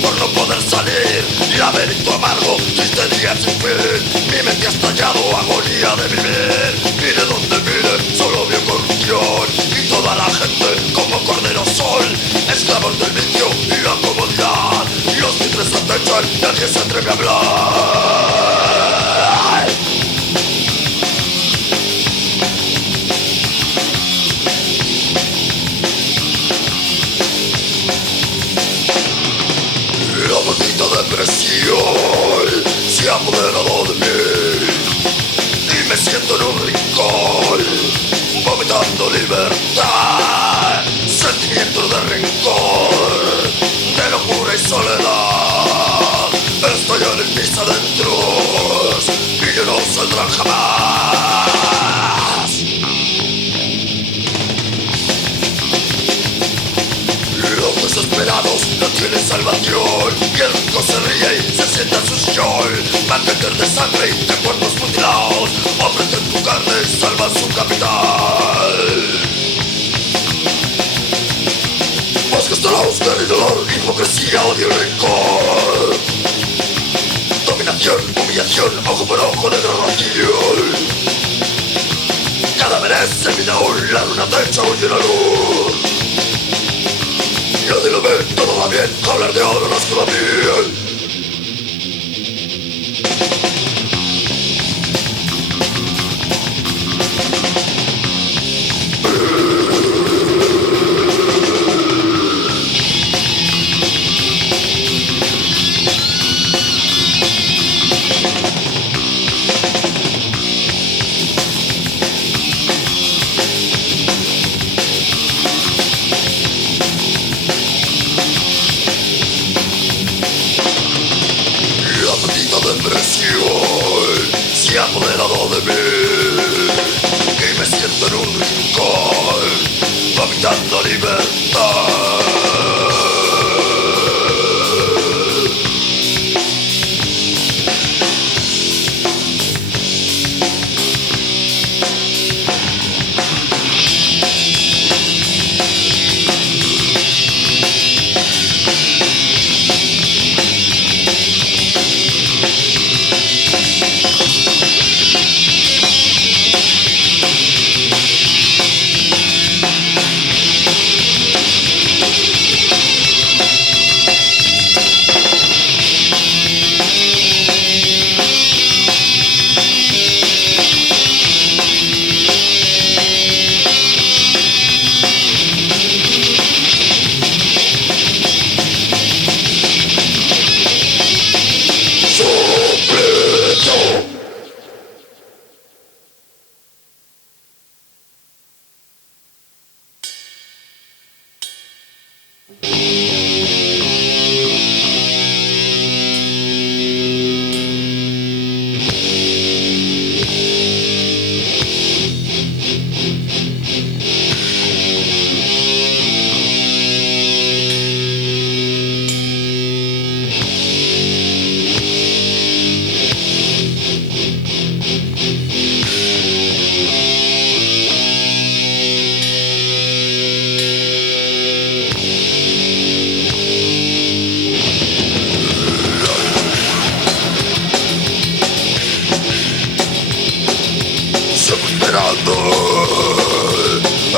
Por no poder salir, laberinto amargo, triste día sin fin. Mi mente ha estallado, agonía de vivir. Mire donde mire, solo veo corrupción. Y toda la gente como corderos son esclavos del vicio y la comodidad. Los titres acechan, nadie se atreve a hablar. La maldita depresión se ha apoderado de mí y me siento en un rincón, vomitando libertad, sentimientos de rencor, de locura y soledad. Estallan en mis adentros y ya no saldrán jamás. Los desesperados no tienen salvación y el rico se ríe y se sienta en su sillón. Banquetes de sangre y de cuerpos mutilados ofrecen tu carne y salvan su capital. Bosques de la búsqueda y dolor, hipocresía, odio y rencor. Dominación, humillación, ojo por ojo, degradación. Cadáveres en vida aún, la luna te echa hoy en la luz. Yo digo bien, todo va bien, hablar de oro nos queda bien. Se ha apoderado de mí y me siento en un rincón, vomitando libertad.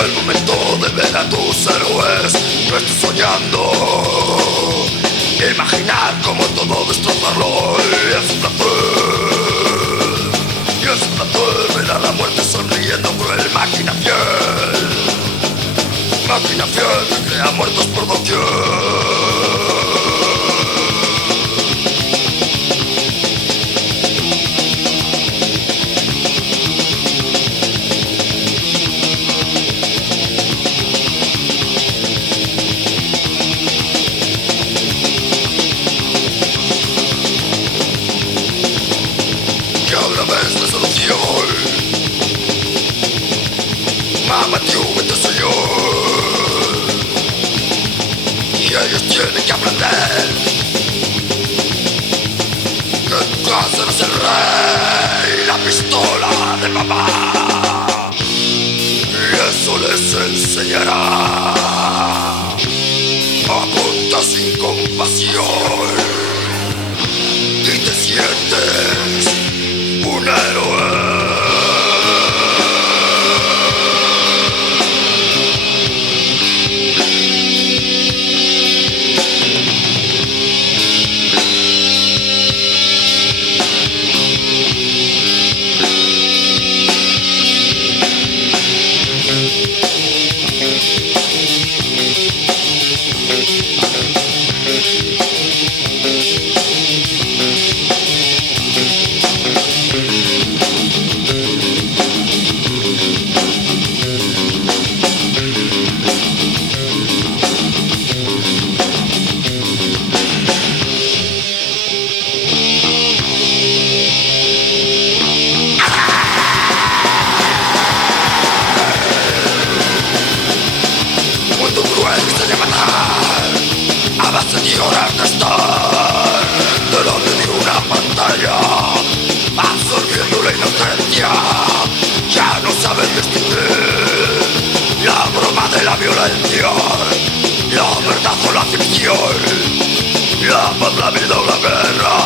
El momento de ver a tus héroes, no estoy soñando. Imaginar cómo todo destrozarlo y es un placer. Y es un placer ver a la muerte sonriendo cruel. Máquina fiel, máquina fiel que crea muertos por doquier. tiene que aprender que tu casa no es el rey, la pistola de mamá, y eso les enseñará. Apunta sin compasión y te sientes un héroe. Llorar de estar delante de una pantalla, absorbiendo la inocencia. Ya no saben distinguir la broma de la violencia, la verdad o la ficción, la paz, la vida o la guerra.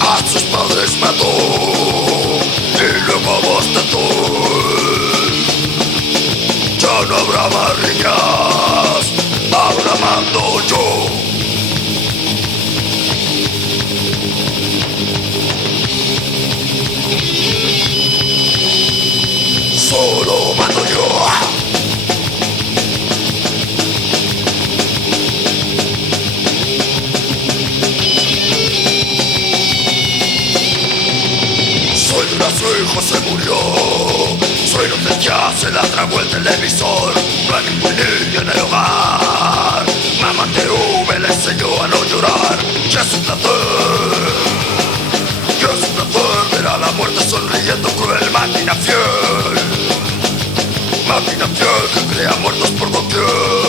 A sus padres mató y luego bostezó. Ya no habrá más riñas, ahora mando yo. Solo mando yo. Su hijo se murió, su inocencia se la tragó el televisor. No hay ningún niño en el hogar. Mamá TV le enseñó a no llorar. Ya es un placer, ya es un placer ver a la muerte sonriendo. Cruel máquina fiel que crea muertos por doquier.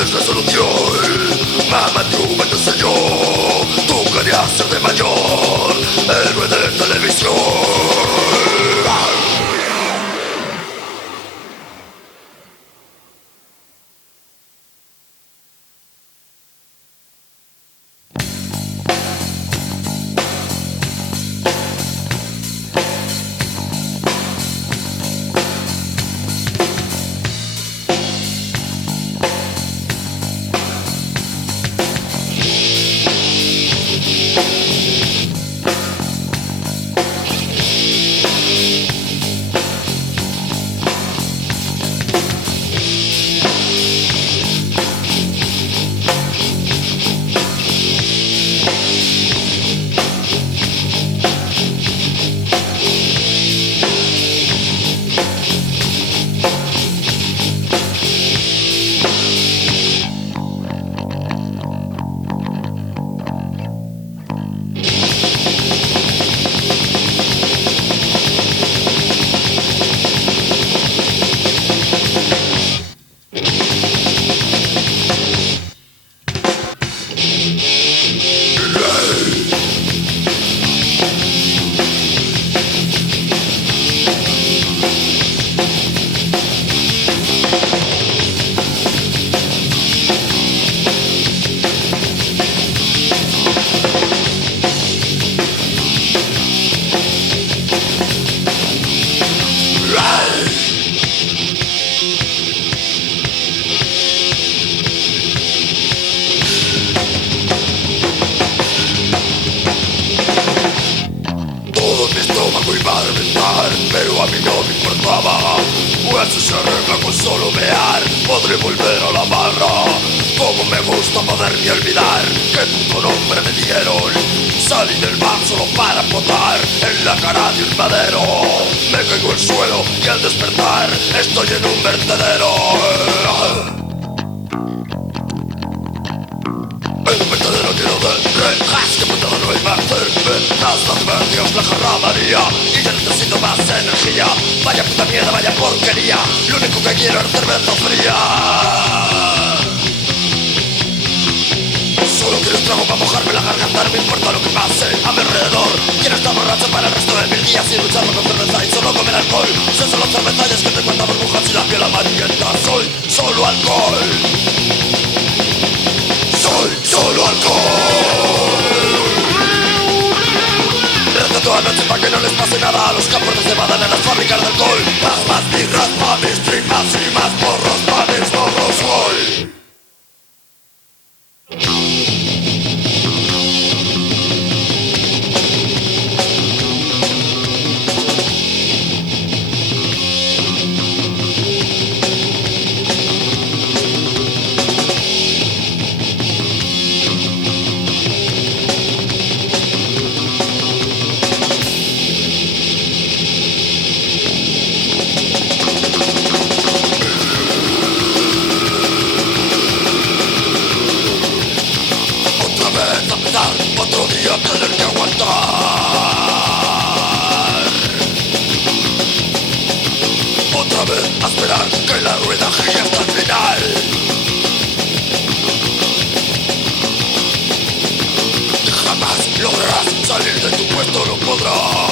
Es la solución. Mamá, tú me te enseñó. Tú querías ser de mayor héroe de televisión. Pero a mí no me importaba, pues se arregla con solo mear. podré volver a la barra. Como me gusta poderme olvidar qué puto nombre me dieron. Salí del bar solo para botar en la cara de un madero. Me caigo al suelo y al despertar estoy en un vertedero. En un vertedero lleno de rejas que por todo no hay más cervezas. Dame Dios la jarramaría y ya necesito más energía. Vaya puta mierda, vaya porquería. Lo único que quiero es cerveza fría. Solo quiero un trago para mojarme la garganta. No me importa lo que pase a mi alrededor. Quiero estar borracho para el resto de mis días y lucharlo con cerveza y solo comer alcohol. Soy solo cerveza y es que te cuenta burbujas y la piel amarillenta. Soy solo alcohol. Soy solo alcohol. Rezo toda noche para que no les pase nada a los campos de cebada en las fábricas de alcohol. Más birras pa' mis tripas y más porros pa' mis morros. Soy otro día tener que aguantar. Otra vez a esperar que la rueda gire hasta el final. Jamás lograrás salir de tu puesto, no podrás.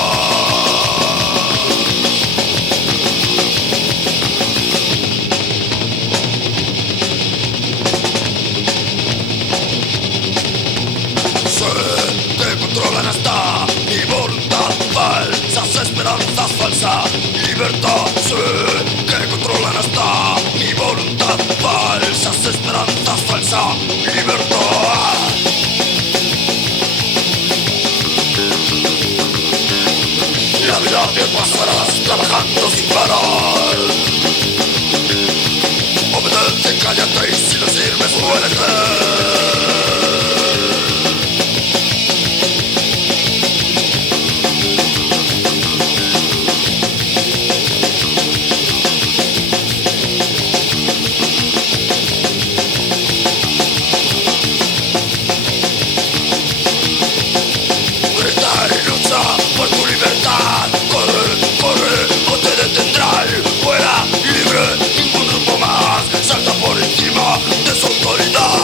Controlan hasta mi voluntad, falsas esperanzas, falsa libertad. Sé que controlan hasta mi voluntad, falsas esperanzas, falsa libertad. La vida te pasarás trabajando sin parar. Obedece, cállate y si no sirves muérete. Por tu libertad, corre, corre, o te detendrán. Fuera, libre, ningún rumbo más. Salta por encima de su autoridad.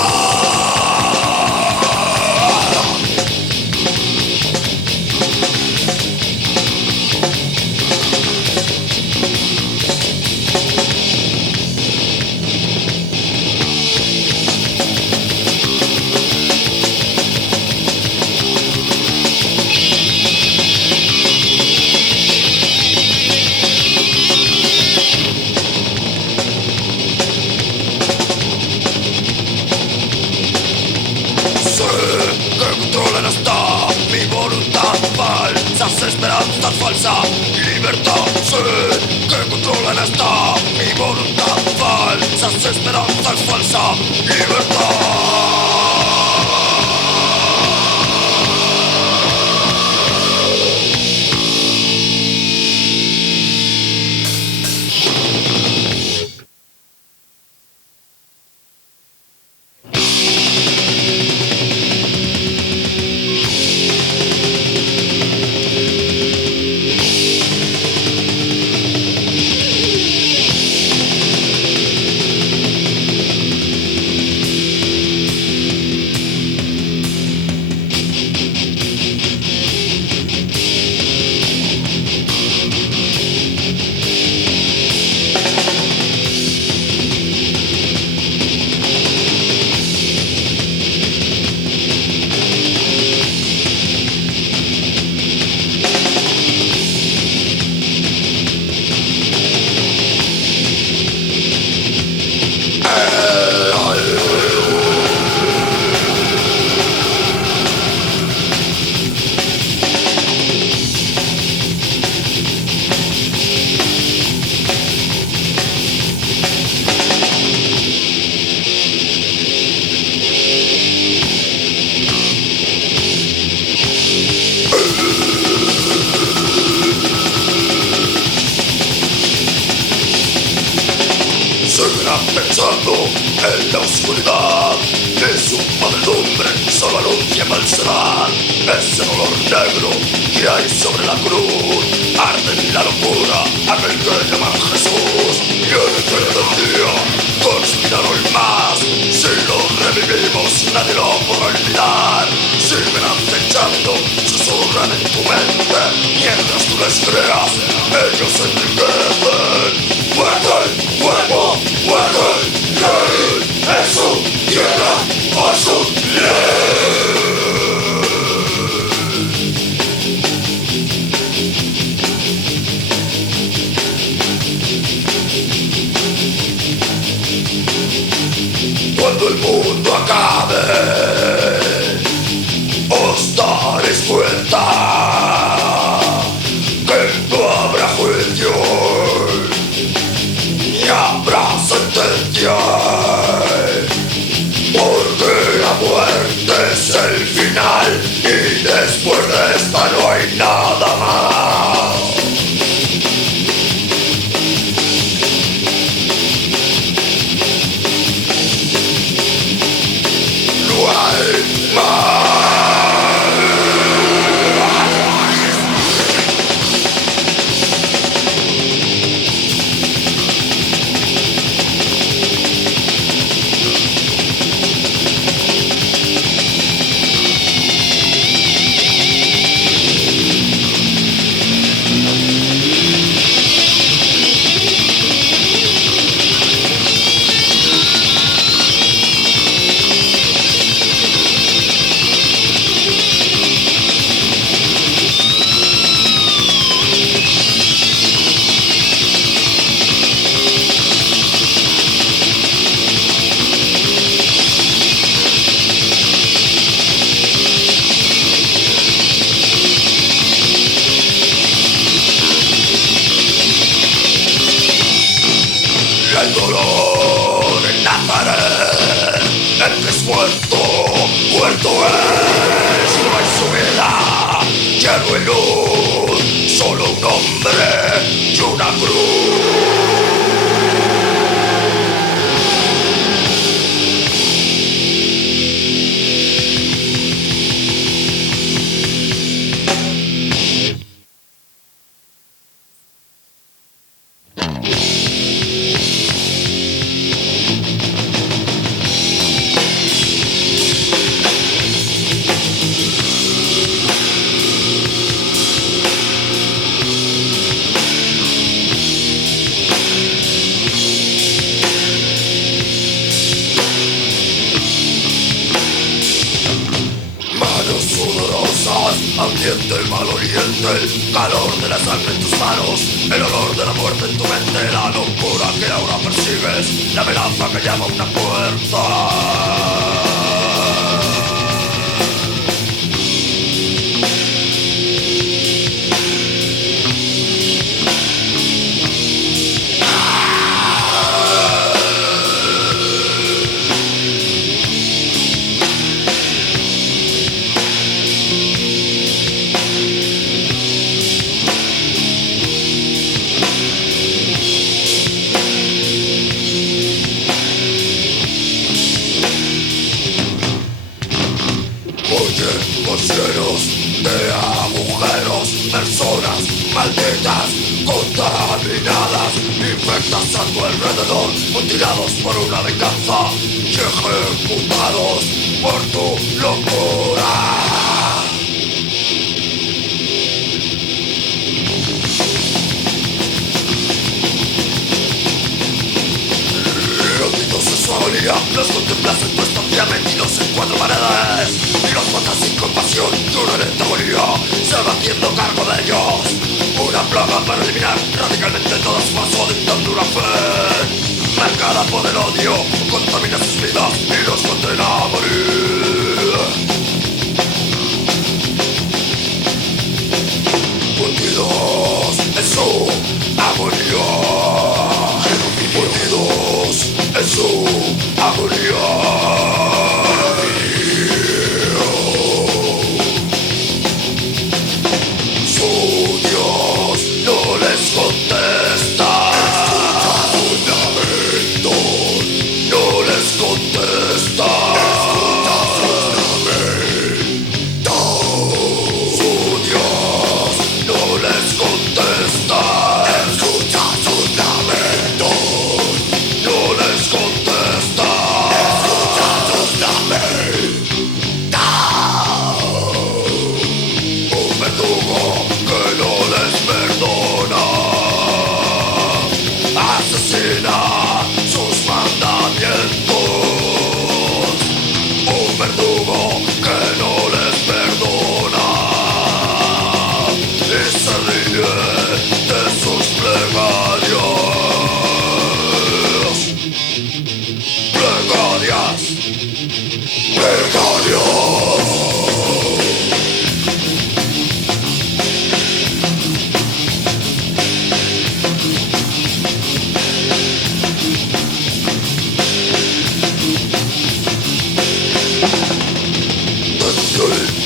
Falsas esperanzas, falsa libertad. Sé que controlan hasta mi voluntad. Falsas esperanzas, falsa libertad. acechando en la oscuridad de su podredumbre, solo anuncia falsedad. Ese dolor negro que hay sobre la cruz arde en la locura, aquel que llaman Jesús. Y en el tren del día conspiraron más. Si lo revivimos nadie lo podrá olvidar. Siguen acechando, susurran en tu mente. Mientras tú les creas, ellos se enriquecen. Muerden, cuerpo, muerden, ley en su tierra o su ley. Cuando el mundo acabe, os daréis cuenta que no habrá juicio ni habrá sentencia, porque la muerte es el final y después de esta no hay nada más. No hay más. El dolor en la pared, el que es muerto, muerto es, no hay su vida, lleno y luz, solo un hombre y una cruz. Ambiente maloliente, el calor de la sangre en tus manos, el olor de la muerte en tu mente, la locura que ahora percibes, la amenaza que llama a una puerta. Llenos de agujeros, personas malditas, contaminadas, infectas a tu alrededor, mutilados por una venganza y ejecutados por tu locura. Eruditos en su agonía, los contemplas en tu estancia metidos en cuatro paredes y los matas sin compasión y una lenta agonía se va haciendo cargo de ellos. Una plaga para eliminar radicalmente toda su paso de dictadura fe. Marcada por el odio, contamina sus vidas y los condena a morir. Hundidos en su agonía, hundidos en su agonía. Su Dios no les contesta. Escucha sus lamentos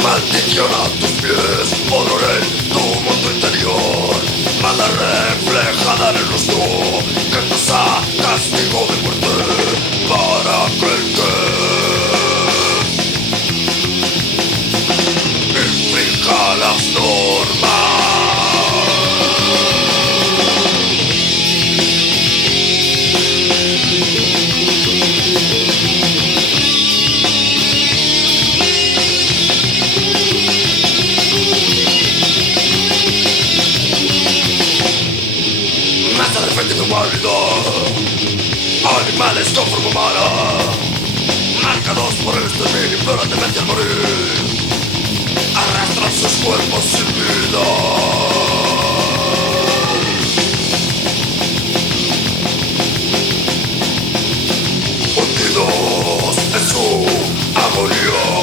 Maldición a tus pies, honor en tu mundo interior, maldad reflejada en el rostro, que causa castigo de muerte para aquel que infrinja las normas. Defende tu humanidad, animales con forma humana, marcados por el exterminio, imploran demencia al morir, arrastran sus cuerpos sin vida. Hundidos en su agonía.